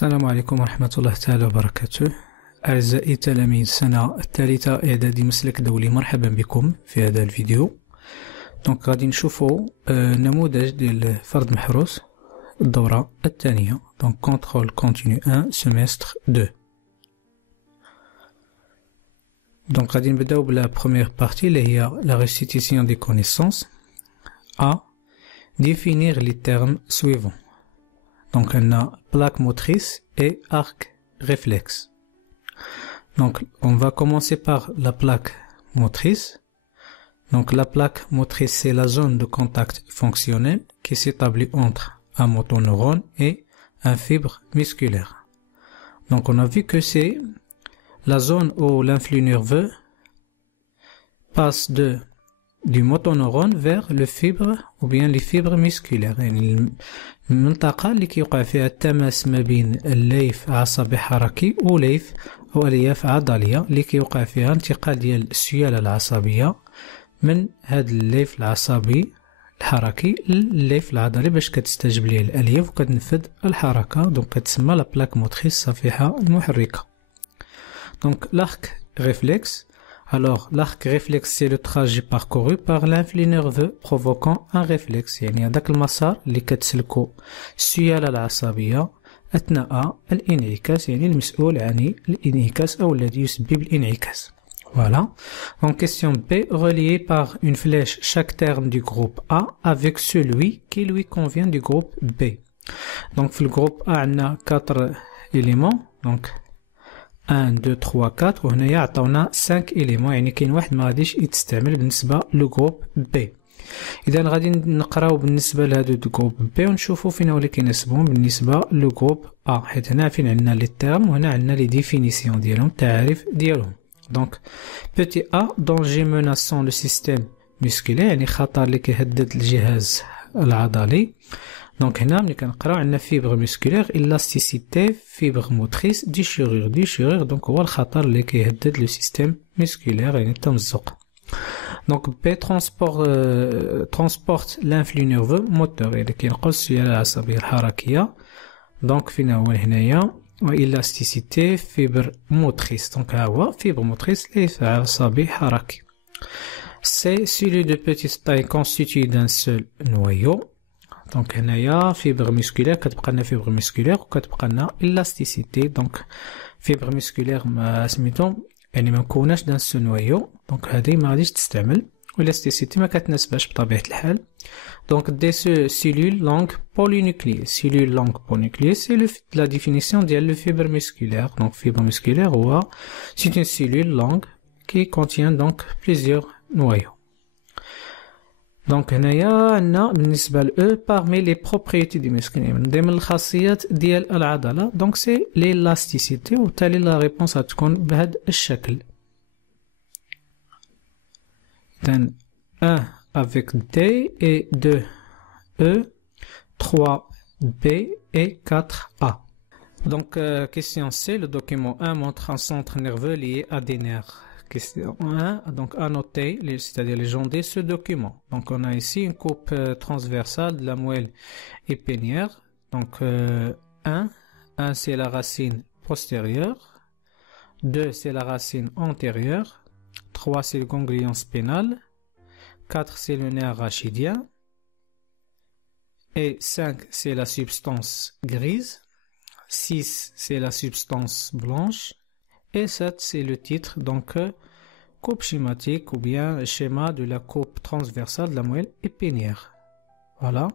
السلام عليكم ورحمة الله تعالى وبركاته. أعزائي تلاميذ السنة الثالثة إعدادي مسلك دولي، مرحبا بكم في هذا الفيديو. دونك غادي نشوفوا نموذج ديال فرد محروس الدورة الثانية، دونك كونترول كونتينيو 1 سيمستر 2. دونك غادي نبداو بلا بروميير بارتي اللي هي لا ريستيتيسيون دي كونيسونس. A. Définir les termes suivants. Donc on a plaque motrice et arc réflexe. Donc on va commencer par la plaque motrice. Donc la plaque motrice, c'est la zone de contact fonctionnel qui s'établit entre un motoneurone et un fibre musculaire. Donc on a vu que c'est la zone où l'influx nerveux passe du motoneurone vers le fibre ou bien les fibres musculaires. يعني المنطقة اللي كيوقع فيها التماس ما بين الليف عصبي حركي وليف أو ألياف عضلية اللي كيوقع فيها انتقال ديال السيالة العصبية من هذا الليف العصبي الحركي للليف العضلي باش كتستجب ليه الألياف وكتنفذ الحركة. دونك كتسمى لا بلاك موتريس الصفيحة المحركة. دونك l'arc réflexe. Alors, l'arc réflexe, c'est le trajet parcouru par l'influx nerveux provoquant un réflexe. يعني هذاك المسار اللي كتسلكو السيالة العصبية أثناء الانعكاس، يعني المسؤول عن الانعكاس أو الذي يسبب الانعكاس. Voilà. En question B, relié par une flèche chaque terme du groupe A avec celui qui lui convient du groupe B. Donc, في الجروب A عندنا 4 éléments. Donc 1 2 3 4 وهنايا عطاونا 5 éléments، يعني كاين واحد ما غاديش يتستعمل بالنسبه للجروب بي. اذا غادي نقراو بالنسبه لهادو الجروب بي ونشوفوا فين هو اللي كيناسبهم بالنسبه للجروب ا، حيت هنا فين عندنا لي تيرم وهنا عندنا لي ديفينيسيون ديالهم، التعاريف ديالهم. دونك بيتي ا دونجي موناسون لو سيستيم مسكولير، يعني خطر اللي كيهدد الجهاز العضلي. دونك هنا ملي كنقراو عندنا فيبر مسكولير، الاستيسيتي، فيبر موتريس، ديشيغور. دونك هو الخطر اللي كيهدد لو سيستيم مسكولير، يعني التمزق. دونك بي ترونسبورت لانفلو نيرفو موتور، يعني كينقل السيالة العصبية الحركية. دونك فين هو هنايا والاستيسيتي فيبر موتريس، دونك ها هو فيبر موتريس ليس عصبي حركي. سي cellules de petite taille constituées d'un seul noyau. دونك هنايا فيبر مسكولير، كتبقى لنا فيبر مسكولير وكتبقى لنا الاستيسيتي. دونك فيبر مسكولير ما سميتو يعني ما مكوناش دان سو نويو، دونك هذه ما غاديش تستعمل، والاستيسيتي ما كتناسبهاش بطبيعة الحال. دونك دي سيلول لونغ بولينوكليي، سيلول لونغ بولينوكليي سي لا ديفينيسيون ديال لو فيبر مسكولير. دونك فيبر مسكولير هو سي اون سيلول لونغ كي كونتيان دونك بليزيور نويو. دونك هنايا عندنا بالنسبة ل parmi les propriétés du muscle، من ضمن الخاصيات ديال العضلة. دونك سي l'élasticité، وبالتالي لا ريبونس غتكون بهذا الشكل. إذن 1 avec D et 2 E 3 B et 4 A. Donc question C, le document 1 montre un centre nerveux lié à des nerfs. Question 1, donc à noter, c'est-à-dire légender ce document. Donc on a ici une coupe transversale de la moelle épinière. Donc 1 c'est la racine postérieure, 2 c'est la racine antérieure, 3 c'est le ganglion spinal, 4 c'est le nerf rachidien, et 5 c'est la substance grise, 6 c'est la substance blanche, et 7 c'est le titre, donc coupe schématique ou bien schéma de la coupe transversale de la moelle épinière. Voilà.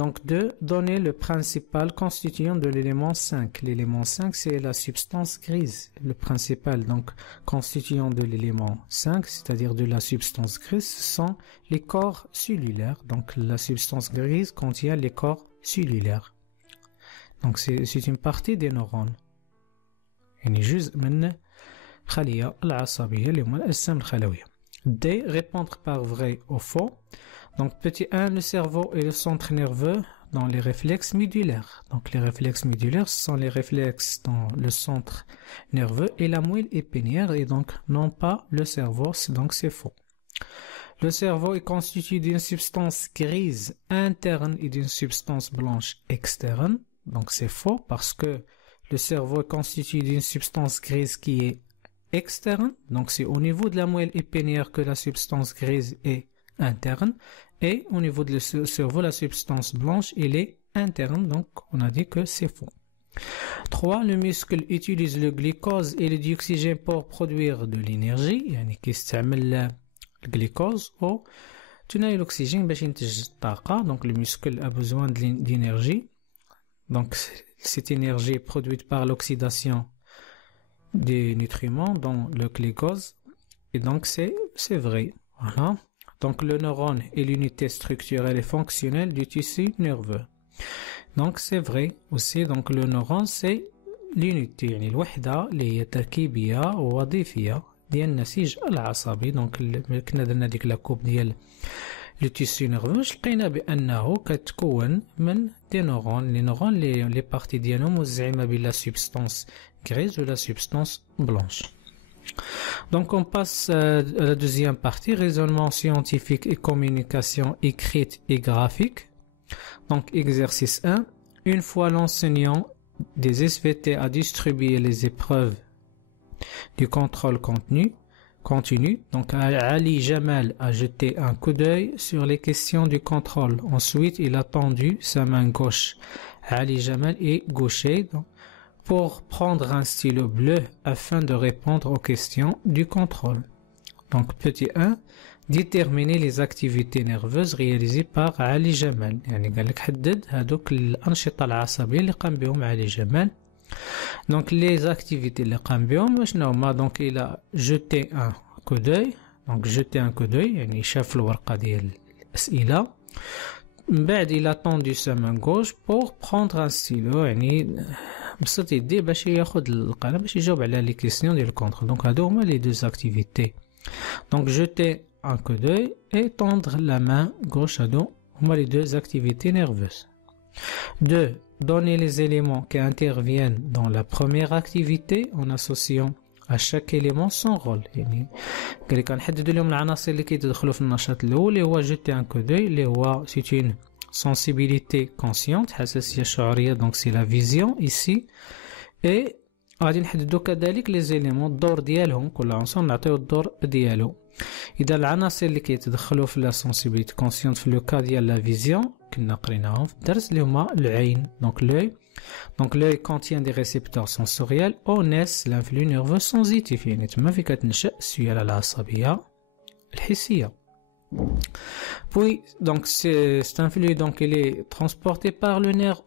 Donc 2, donner le principal constituant de l'élément 5. L'élément 5 c'est la substance grise. Le principal donc constituant de l'élément 5, c'est-à-dire de la substance grise, ce sont les corps cellulaires. Donc la substance grise contient les corps cellulaires. Donc c'est une partie des neurones. يعني جزء من خلية العصبية اللي هما الأجسام الخلوية. D. Répondre par vrai ou faux. Donc petit 1, le cerveau est le centre nerveux dans les réflexes médulaires. Donc les réflexes médulaires, ce sont les réflexes dans le centre nerveux et la moelle épinière, et donc non pas le cerveau, donc c'est faux. Le cerveau est constitué d'une substance grise interne et d'une substance blanche externe. Donc c'est faux parce que le cerveau est constitué d'une substance grise qui est externe. Donc c'est au niveau de la moelle épinière que la substance grise est interne. Et au niveau du cerveau, la substance blanche, elle est interne. Donc on a dit que c'est faux. 3. Le muscle utilise le glucose et le dioxygène pour produire de l'énergie. يعني كيستعمل الجلوكوز أو تناول l'oxygène باش ينتج الطاقة. Donc le muscle a besoin d'énergie. Donc cette énergie est produite par l'oxydation des nutriments dans le glucose. Et donc c'est vrai. Voilà. Donc le neurone est l'unité structurelle et fonctionnelle du tissu nerveux. Donc c'est vrai aussi. Donc le neurone c'est l'unité يعني الوحدة اللي هي تركيبية ووظيفية ديال النسيج العصبي. دونك كنا درنا ديك لاكوب ديال لو تيسيو نيرفوس لقينا بانه كتكون من دي نورون. لي نورون لي بارتي ديالهم موزعين ما بين لا سوبستانس غريز و لا سوبستانس بلانش. Donc on passe à la deuxième partie, raisonnement scientifique et communication écrite et graphique. Donc exercice 1. Une fois l'enseignant des SVT a distribué les épreuves du contrôle continu. Donc Ali Jamal a jeté un coup d'œil sur les questions du contrôle. Ensuite, il a tendu sa main gauche. Ali Jamal est gaucher pour prendre un stylo bleu afin de répondre aux questions du contrôle. Donc petit 1. Déterminer les activités nerveuses réalisées par Ali Jamal. يعني قال لك حدد هذوك الأنشطة العصبية اللي قام بهم علي جمال. Donc les activités اللي قام بهم شنو هما؟ Donc il a jeté un coup d'œil. Donc jeté un coup d'œil يعني شاف الورقة ديال الأسئلة. من بعد il a tendu sa main gauche pour prendre un stylo يعني بسط يديه باش ياخذ القلم باش يجاوب على لي كيسيون ديال الكونتر. Donc هادو هما les deux activités. Donc jeter un coup d'œil et tendre la main gauche à dos, les deux activités nerveuses. 2. Donner les éléments qui interviennent dans la première activité en associant à chaque élément son rôle. يعني قال لك نحددوا لهم العناصر اللي كيتدخلوا في النشاط الاول اللي هو jeter un coup d'œil اللي هو c'est une sensibilité consciente حساسية شعورية. Donc c'est la vision ici. Et غادي نحددوا كذلك les éléments الدور ديالهم كل عنصر نعطيو الدور ديالو. إذا العناصر اللي كيتدخلوا في لا سونسيبيليتي كونسيونت في لو كا ديال لا فيزيون كنا قريناهم في الدرس اللي هما العين. دونك لوي. دونك لوي كونتيان دي ريسبتور سنسوريال او ناس لانفلو نيرفو سنسيتيف يعني تما في كتنشأ السيالة العصبية الحسية. Puis donc cet influx donc il est transporté par le nerf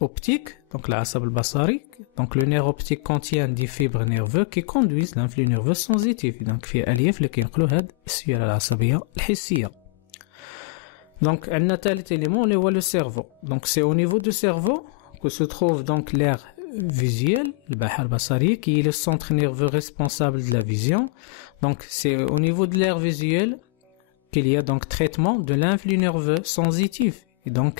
optique, donc العصب البصري. Donc le nerf optique contient des fibres nerveuses qui conduisent l'influx nerveux sensitif. Donc في ألياف اللي كينقلوا هاد السيالة العصبية الحسية. Donc عندنا ثالث élément اللي هو le cerveau. Donc c'est au niveau du cerveau que se trouve donc l'aire visuelle, الباحة البصرية, qui est le centre nerveux responsable de la vision. Donc c'est au niveau de l'aire visuelle qu'il y a donc traitement de l'influx nerveux sensitif et donc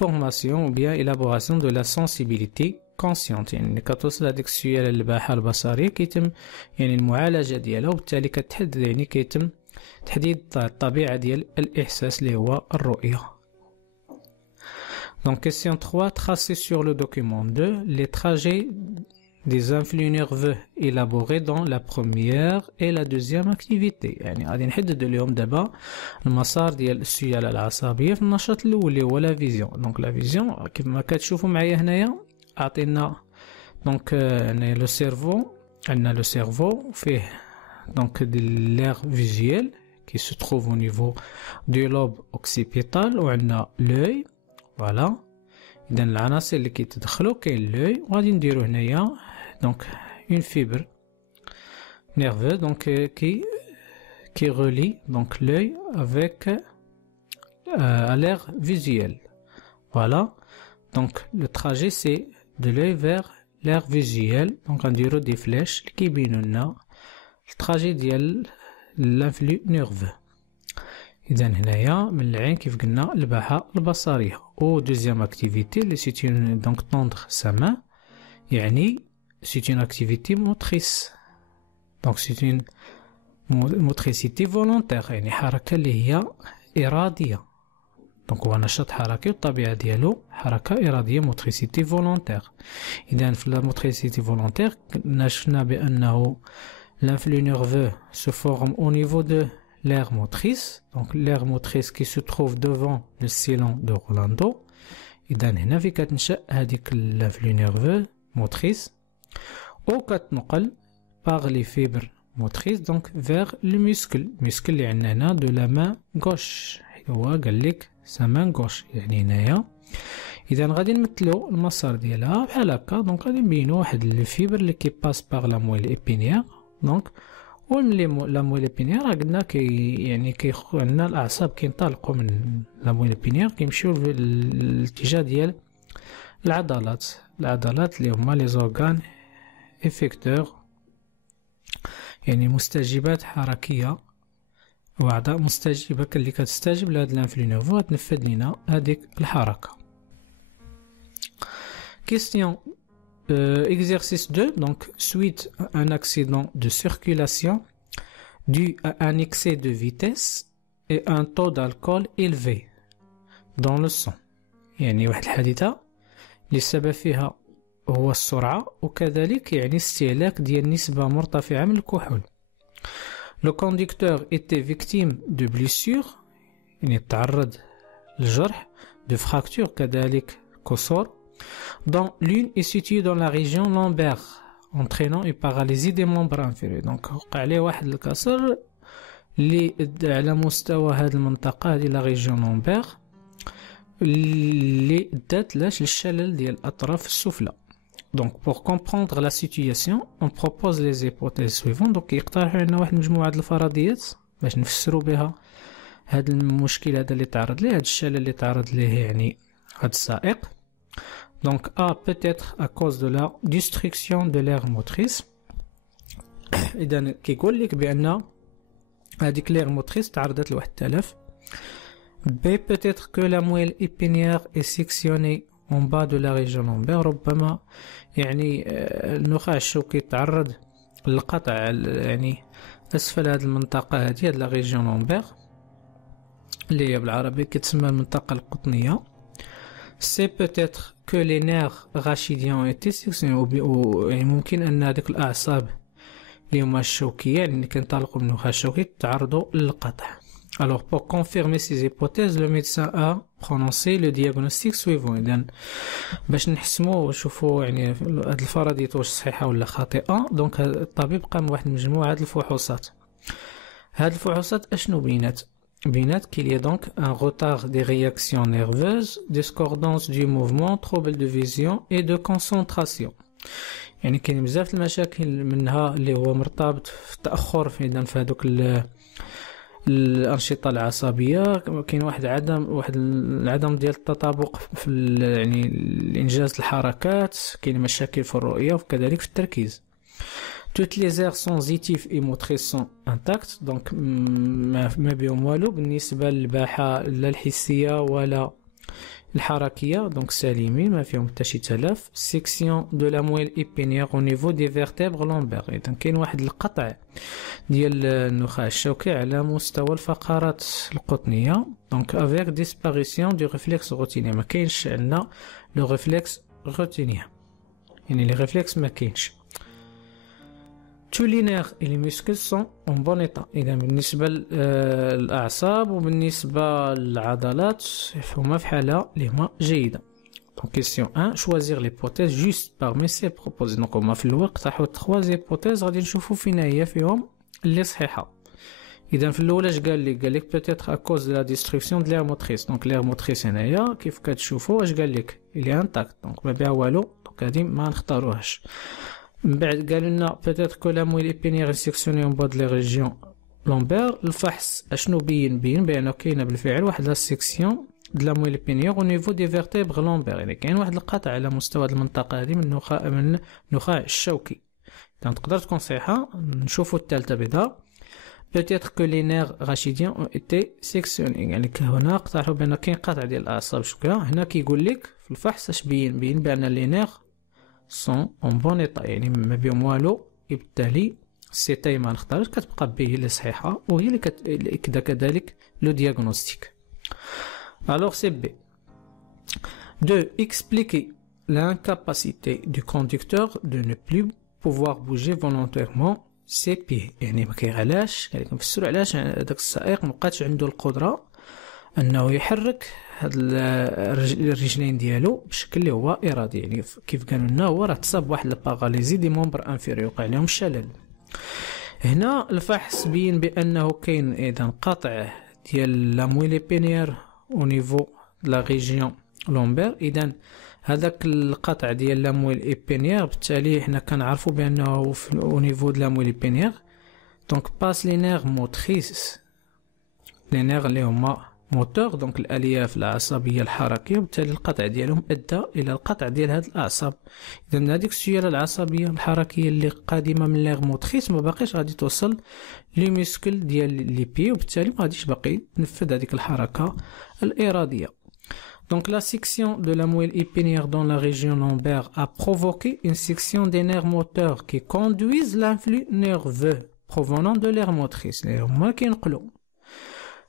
formation ou bien élaboration de la sensibilité consciente. يعني كتوصل هذيك السيالة للباحة البصرية كيتم يعني المعالجة ديالها وبالتالي كتحدد يعني كيتم تحديد الطبيعة ديال الإحساس اللي هو الرؤية. Donc question 3, tracer sur le document 2 les trajets des influx nerveux élaborés dans la première et la deuxième activité. يعني غادي نحددوا لهم دابا المسار ديال السيالة العصبية في النشاط الأول اللي هو لا فيزيون. دونك لا فيزيون كما كتشوفوا معايا هنايا عطينا دونك هنايا لو سيرفو. عندنا لو سيرفو فيه دونك لير فيزيوال qui se trouve au niveau du lobe occipital وعندنا l'œil. فوالا إذا العناصر اللي كيتدخلوا كاين l'œil وغادي نديرو هنايا donc une fibre nerveuse donc qui relie donc l'œil avec à l'aire visuelle. Voilà. Donc le trajet c'est de l'œil vers l'aire visuelle. Donc on dirait des flèches qui بينونا التراجي ديال l'influx nerveux. إذا هنايا من العين كيف قلنا الباحة البصرية. Au deuxième activité اللي c'est une donc tendre sa main يعني c'est une activité motrice. Donc c'est une motricité volontaire يعني حركة اللي هي إرادية دونك هو نشاط حركي والطبيعة ديالو حركة إرادية موتريسيتي فولونتير. إذا في لا موتريسيتي فولونتير شفنا بأنه l'influx nerveux se forme au niveau de l'aire motrice, donc l'aire motrice qui se trouve devant le sillon de Rolando. إذا هنا في كتنشأ هذيك l'influx nerveux motrice وكتنقل par les fibres motrices donc vers le muscle اللي عندنا هنا de la main gauche. هو قال لك sa main gauche يعني هنايا. إذا غادي نمثلو المسار ديالها بحال هكا. دونك غادي نبينو واحد الفيبر اللي كيباس باغ لا مويل إبينيير. دونك لا مويل إبينيير راه قلنا يعني عندنا الأعصاب كينطلقوا من لا مويل إبينيير كيمشيو الاتجاه ديال العضلات اللي هما لي زورغان إفيكتور يعني مستجيبات حركية وأعضاء مستجيبة اللي كتستجيب لهاد الانفلو نيرفو تنفذ لنا هاديك الحركة. Question exercice 2. Donc suite à un accident de circulation dû à un excès de vitesse et un taux d'alcool élevé dans le sang. يعني واحد الحادثة اللي السبب فيها هو السرعة وكذلك يعني استهلاك ديال نسبة مرتفعة من الكحول. Le conducteur était victime de blessures يعني تعرض لجرح de fractures كذلك كسور dont l'une est située dans la région lombaire entraînant une paralysie des membres inférieurs. donc وقع عليه واحد الكسر اللي على مستوى هذه المنطقة هذه la région lombaire اللي دات للشلل ديال الأطراف السفلى. Donc pour comprendre la situation on propose les hypothèses suivantes. donc يقترحوا لنا واحد مجموعة الفرضيات باش نفسروا بها هذا المشكل هذا اللي تعرض ليه هذا الشلل اللي تعرض ليه يعني هذا السائق. donc A peut-être à cause de la destruction de l'aire motrice. إذا كيقول لك بأن هذيك l'aire motrice تعرضت لواحد التلف. B peut-être que la moelle épinière est sectionnée en bas de la région lombaire. ربما يعني النخاع الشوكي تعرض للقطع يعني أسفل هذه المنطقة هذه la région lombaire اللي هي بالعربي كتسمى المنطقة القطنية. C'est peut-être que les nerfs rachidiens ont été sectionnés. يعني ممكن أن هذيك الأعصاب اللي هما الشوكية اللي كينطلقوا من النخاع الشوكي تعرضوا للقطع. Alors pour confirmer ces hypothèses le médecin a prononcé le diagnostic suivant. إذن باش نحسموا ونشوفوا يعني هاد الفرضيات واش صحيحة ولا خاطئة دونك الطبيب قام بواحد المجموعة هاد الفحوصات. هاد الفحوصات اشنو بينات qu'il y a donc un retard des réactions nerveuses, discordance du mouvement, trouble de vision et de concentration. يعني كاين بزاف المشاكل منها اللي هو مرتبط في التأخر في هذوك الأنشطة العصبية. كاين واحد العدم ديال التطابق في يعني الإنجاز الحركات. كاين مشاكل في الرؤية وكذلك في التركيز. Toutes les aires sensitives et motrices sont intactes. donc ما بيهم والو بالنسبة للباحة لا الحسية ولا الحركية donc سالمين ما فيهم حتى شي تلف. section de la moelle épinière au niveau des vertèbres lombaires. إذا كاين واحد القطع ديال النخاع الشوكي على مستوى الفقرات القطنية donc avec disparition du réflexe rotinier. ما كاينش عندنا le réflexe rotinier يعني les réflexes ما كاينش. tous les nerfs et les muscles sont en bon état. إذا بالنسبة للأعصاب وبالنسبة للعضلات هما في حالة اللي هما جيدة. donc question 1 choisir l'hypothèse juste parmi ces proposées. donc هما في الوقت طاحوا 3 hypothèses غادي نشوفوا فينا هي فيهم اللي صحيحة. إذا في الأولى اش قال لك peut-être à cause de la destruction de l'aire motrice. donc l'aire motrice هنايا كيف كتشوفوا اش قال لك il est intact donc ما بها والو donc هادي ما نختاروهاش. من بعد قالوا لنا peut-être que la moelle épinière est sectionnée en bas de la région lombaire. الفحص اشنو بين بانه كاينه بالفعل واحد لا سيكسيون de la moelle épinière au niveau des vertèbres lombaires. يعني كاين واحد القطع على مستوى المنطقه هذه من النخاع الشوكي. اذا تقدر تكون صحيحه. نشوفوا الثالثه بيضاء peut-être que les nerfs rachidiens ont été sectionnés. يعني هنا اقترحوا بان كاين قطع ديال الاعصاب الشوكيه. هنا كيقول لك في الفحص اش بين بان لي نير sont en bon état يعني ما بيهم والو. بالتالي السيتاي ما نختارش كتبقى به اللي صحيحه وهي اللي كذلك لو دياغنوستيك. Alors c'est B. 2. Expliquer l'incapacité du conducteur de ne plus pouvoir bouger volontairement ses pieds. يعني ما كيعلاش يعني كنفسروا علاش داك السائق مبقاتش عنده القدرة انه يحرك هاد الرجلين ديالو بشكل اللي هو ارادي. يعني كيف قالوا لنا هو راه تصاب واحد الباغاليزي دي مومبر انفيريور، وقع لهم الشلل. هنا الفحص بين بانه كاين اذا قطع ديال لا مويلي بينيير او نيفو لا ريجيون لومبير. اذا هذاك القطع ديال لا مويل بينيير بالتالي حنا كنعرفوا بانه او نيفو د لا مويل بينيير دونك باس لي نير موتريس، لي نير اللي هما موتور دونك الالياف العصبيه الحركيه، وبالتالي القطع ديالهم ادى الى القطع ديال هاد الاعصاب. اذا هذيك السياله العصبيه الحركيه اللي قادمه من ليغ موتريس ما باقيش غادي توصل لي ميسكل ديال لي بي، وبالتالي ما غاديش باقي تنفذ هذيك الحركه الاراديه. Donc la section de la moelle épinière dans la région lombaire a provoqué une section des nerfs moteurs qui conduisent l'influx nerveux provenant de l'aire motrice. Les هما كينقلوا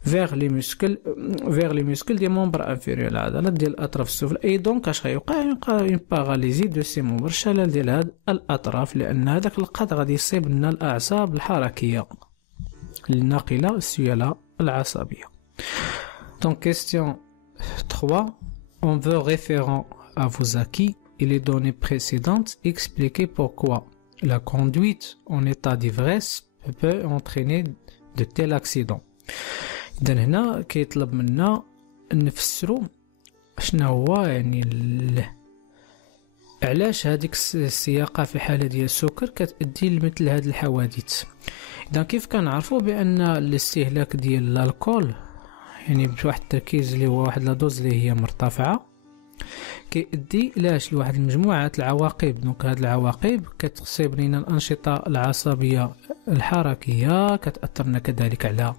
vers les muscles des membres inférieurs، العضلات ديال الاطراف السفلى. اي دونك اش غيوقع؟ une paralysie de ces membres، شلل ديال هاد الاطراف، لان هذاك القطع غادي يصيب لنا الاعصاب الحركيه الناقله السياله العصبيه. Donc question 3. On veut référant à vos acquis et les données précédentes expliquer pourquoi la conduite en état d'ivresse peut entraîner de tels accidents. إذا هنا كيطلب منا نفسروا شنو هو يعني علاش هذيك السياقه في حاله ديال السكر كتؤدي لمثل هذه الحوادث. إذا كيف كنعرفوا بان الاستهلاك ديال الكحول يعني بواحد التركيز اللي هو واحد لا دوز اللي هي مرتفعه كيؤدي لاش لواحد المجموعه العواقب. دونك هاد العواقب كتصيب لنا الانشطه العصبيه الحركيه، كتاثر لنا كذلك على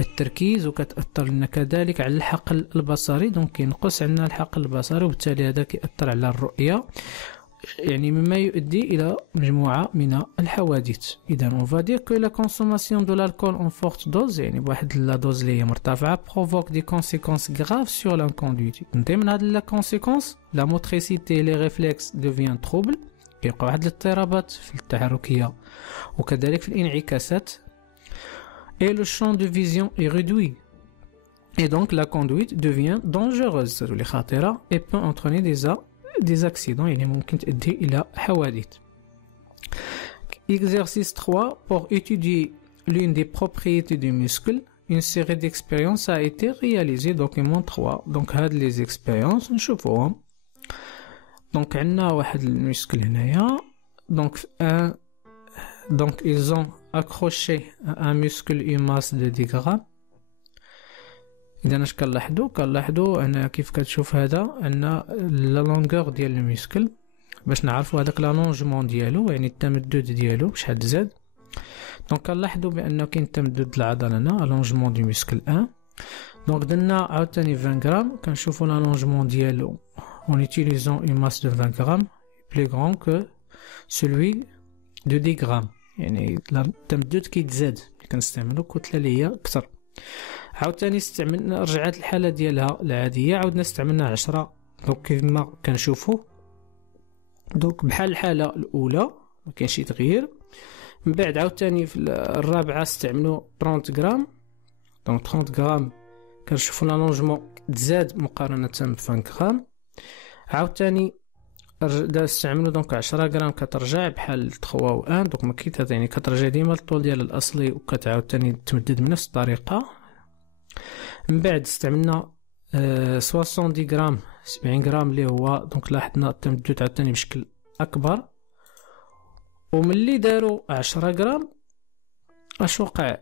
التركيز، وكتاثر لنا كذلك على الحقل البصري. دونك كينقص عندنا الحقل البصري، وبالتالي هذا كيأثر على الرؤيه، يعني مما يؤدي إلى مجموعة من الحوادث. إذا on va dire que la consommation de l'alcool en forte dose يعني بواحد لا دوز اللي هي مرتفعة provoque des conséquences graves sur la conduite. ضمن هاد لا conséquences la motricité les réflexes devient trouble، كيبقى واحد الاضطرابات في التحركية وكذلك في الانعكاسات. et le champ de vision est réduit et donc la conduite devient dangereuse، تولي خطيرة et peut entraîner des accidents، يعني ممكن تؤدي إلى حوادث. Exercice 3. Pour étudier l'une des propriétés du muscle, une série d'expériences a été réalisée. Document 3. Donc هاد les expériences نشوفوهم. Donc عندنا واحد المسكل هنايا. Donc ils ont accroché un muscle une masse de 10 grammes. اذا اش كنلاحظوا انا كيف كتشوف هذا ان لا لونغور ديال الميسكل باش نعرفوا هذاك لالونجمون ديالو يعني التمدد ديالو شحال زاد. دونك كنلاحظوا بان كاين تمدد العضله هنا لونجمون دو ميسكل 1. دونك درنا عاوتاني 20 غرام كنشوفوا لالونجمون ديالو en utilisant une masse de 20 grammes plus grand que celui de 10 grammes، يعني التمدد كيتزاد كنستعملوا كتله اللي هي اكثر. عاوتاني استعملنا رجعت الحاله ديالها العاديه عاودنا استعملنا 10. دونك كما كنشوفوا دونك بحال الحاله الاولى ما كاينش شي تغيير. من بعد عاوتاني في الرابعه استعملوا 30 غرام. دونك 30 غرام كنشوفوا لالونجمون تزاد مقارنه ب 20 غرام. عاوتاني استعملوا دونك 10 غرام كترجع بحال 3 و 1. دونك ما كيتعطي يعني كترجع ديما للطول ديال الاصلي وكتعاود ثاني تمدد بنفس الطريقه. من بعد استعملنا 70 غرام 70 غرام اللي هو دونك لاحظنا التمدد عاوتاني بشكل اكبر. وملي داروا 10 غرام اش وقع؟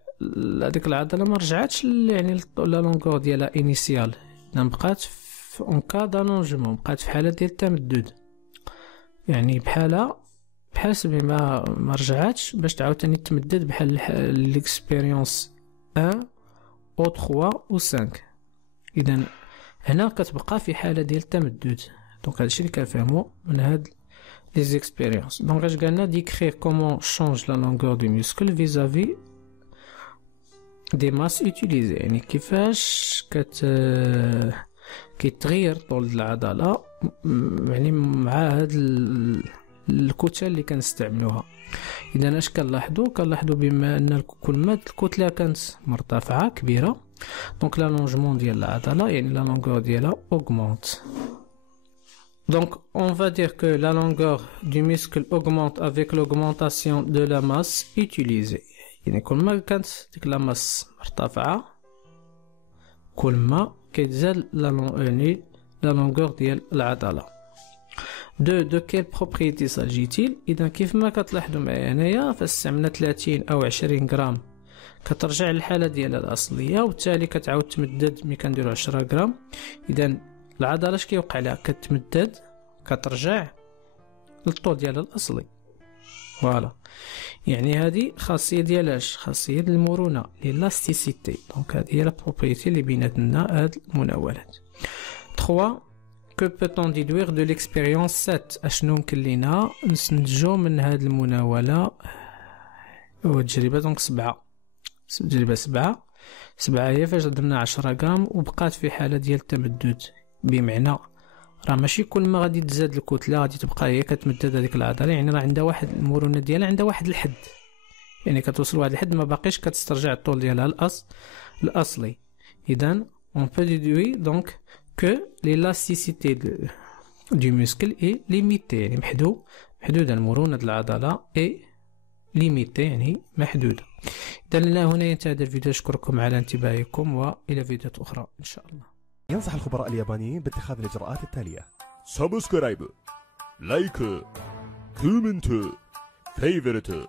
هذيك العضله ما رجعتش يعني لا لونغور ديالها انيسيال، بقات في اون كا دالونجمون، بقات في حاله ديال التمدد، يعني بحال ما رجعاتش باش تعاود ثاني تمدد بحال ليكسبيريونس 1 او 3 و 5. اذا هنا كتبقى في حاله ديال التمدد. دونك هادشي اللي كنفهموا من هاد لي زيكسبيريونس. دونك اش قالنا ديكرير كومون شونج لا لونغور دو ميسكل فيزافي دي ماس اوتيليزي، يعني كيفاش كيتغير طول العضله يعني مع هاد الكتل اللي كنستعملوها. اذا اش كنلاحظوا بما ان كل ما الكتله كانت مرتفعه كبيره دونك لالونجمون ديال العضله يعني لا لونغور ديالها augmente. Donc on va dire que la longueur du muscle augmente avec l'augmentation de la masse utilisée. يعني كل ما كانت ديك لا ماس مرتفعه كل ما كتزاد يعني لا لونغور ديال العضله. de quelle propriété s'agit-il؟ اذا كيف ما كتلاحظوا معايا هنايا فاستعملنا 30 او 20 غرام كترجع للحاله ديالها الاصليه وبالتالي كتعاود تمدد ملي كنديروا 10 غرام. اذا العضله اش كيوقع لها؟ كتمدد كترجع للطول ديالها الاصلي. فوالا يعني هذه خاصيه ديال اش؟ خاصيه المرونه للاستيسيتي. دونك هذه هي لا بروبريتي اللي بينات لنا هاد المناولات. 3 que peut-on déduire de l'expérience 7؟ اشنو يمكن لينا نستنتجو من هاد المناوله والتجربه؟ دونك 7 تجربه 7 هي فاش درنا 10 غرام وبقات في حاله ديال التمدد، بمعنى راه ماشي كل ما غادي تزاد الكتله غادي تبقى هي كتمدد هذيك العضله، يعني راه عندها واحد المرونه ديالها عندها واحد الحد، يعني كتوصل لواحد الحد ما باقيش كتسترجع الطول ديالها الاصلي. اذا on peut déduire donc que l'élasticité du muscle est limitée، يعني محدودة المرونة العضلة est limitée يعني محدودة. إذا هنا ينتهي هذا الفيديو، أشكركم على انتباهكم وإلى فيديوهات أخرى إن شاء الله. ينصح الخبراء اليابانيين باتخاذ الإجراءات التالية: سبسكرايب، لايك، كومنت، فيفورت.